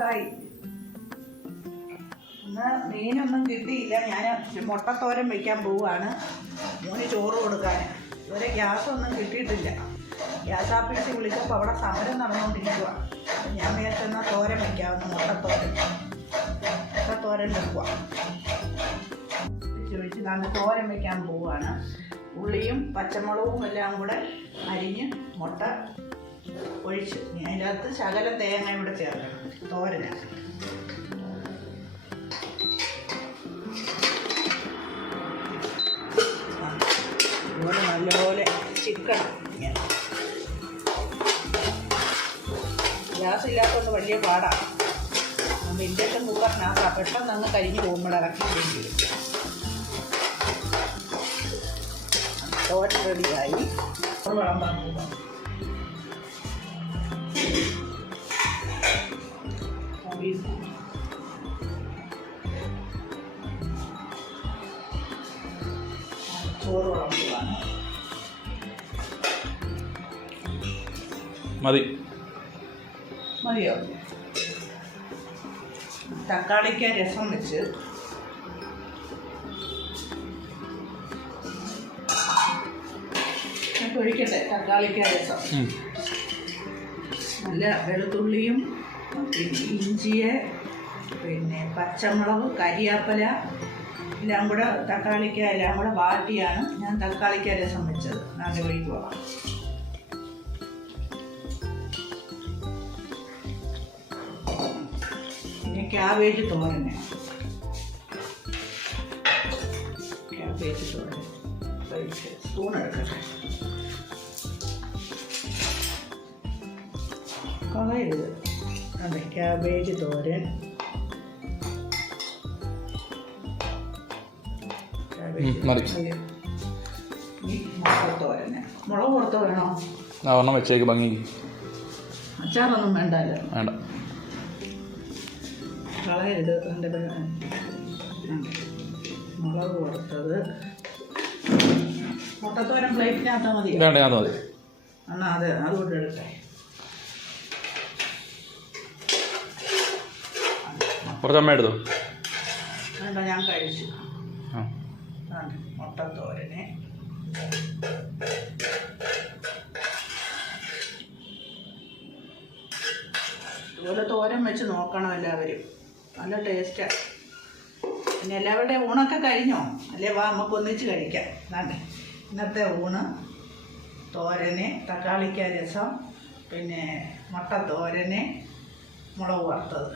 Hi. ഇന്ന് മീനൊന്നും കിട്ടിയില്ല. ഞാൻ മുട്ടത്തോരൻ വയ്ക്കാൻ പോവുകയാണ്. മോന് ചോറ് കൊടുക്കാൻ. ഇതുവരെ ഗ്യാസൊന്നും കിട്ടിയിട്ടില്ല. ഗ്യാസ് ഓഫീസിൽ വിളിച്ചപ്പോൾ അവിടെ സമരം നടന്നുകൊണ്ടിരിക്കുക. ഞാൻ വിചാരിച്ചെന്നാൽ തോരൻ വയ്ക്കാവുന്ന മുട്ടത്തോരൻ വെക്കുക. ചോദിച്ച് ഞാൻ തോരൻ വയ്ക്കാൻ പോവുകയാണ്. ഉള്ളിയും പച്ചമുളകും എല്ലാം കൂടെ അരിഞ്ഞ് മുട്ട ഒഴിച്ച് അതിനകത്ത് ശകലം തേങ്ങ ഇവിടെ ചേർക്കണം. തോരന് അതുപോലെ നല്ലപോലെ ചിക്കൻ ഗ്യാസ് ഇല്ലാത്തതുകൊണ്ട് വലിയ പാടാണ്. നമ്മൾ ഇൻഡക്ഷൻ കുക്കറിനകത്ത് പെട്ടെന്ന് അങ്ങ് കരിഞ്ഞ് പോകുമ്പോൾ ഇറക്കി വരും. തോരൻ റെഡിയായി. വിളമ്പാൻ പോകാം. ചോറ് വിളമ്പുകയാണ്. മതിയോ? തക്കാളിക്ക രസം വെച്ച് ഒഴിക്കട്ടെ. തക്കാളിക്ക രസം നല്ല വെളുത്തുള്ളിയും ഇഞ്ചിയെ പിന്നെ പച്ചമുളക് കരിയാപ്പല എല്ലാം കൂടെ തക്കാളിക്ക എല്ലാം കൂടെ വാട്ടിയാണ് ഞാൻ തക്കാളിക്ക രസം വെച്ചത്. അത് ഒഴിക്കുക. പിന്നെ ക്യാബേജ് തോരൻ സ്പൂൺ എടുക്കട്ടെ. കളയരുത്. അതെ, ക്യാബേജ് തോരൻ. മുളകത്തോരന് മുളക് പുറത്ത് വേണോ? ഒരെണ്ണം വെച്ചേക്ക് ഭംഗി. അച്ചാറൊന്നും വേണ്ടല്ലോ. വേണ്ട. കളയരുത്. മുളക് പുറത്തത്. മുട്ടത്തോരൻ പ്ലേറ്റിനകത്താൽ മതി. വേണ്ട, അത് മതി. എന്നാൽ അതുകൊണ്ട് എടുക്കട്ടെ. കുറച്ചമ്മ എടുത്തു. വേണ്ട, ഞാൻ കഴിച്ചു. മുട്ടത്തോരനെ ഇതുപോലെ തോരൻ വെച്ച് നോക്കണം എല്ലാവരും. നല്ല ടേസ്റ്റാണ്. പിന്നെ എല്ലാവരുടെയും ഊണൊക്കെ കഴിഞ്ഞോ? അല്ലേ വാ നമുക്ക് ഒന്നിച്ച് കഴിക്കാം. അതെ, ഇന്നത്തെ ഊണ് തോരന്, തക്കാളിക്ക രസം, പിന്നെ മുട്ടത്തോരന്, മുളക് വറുത്തത്.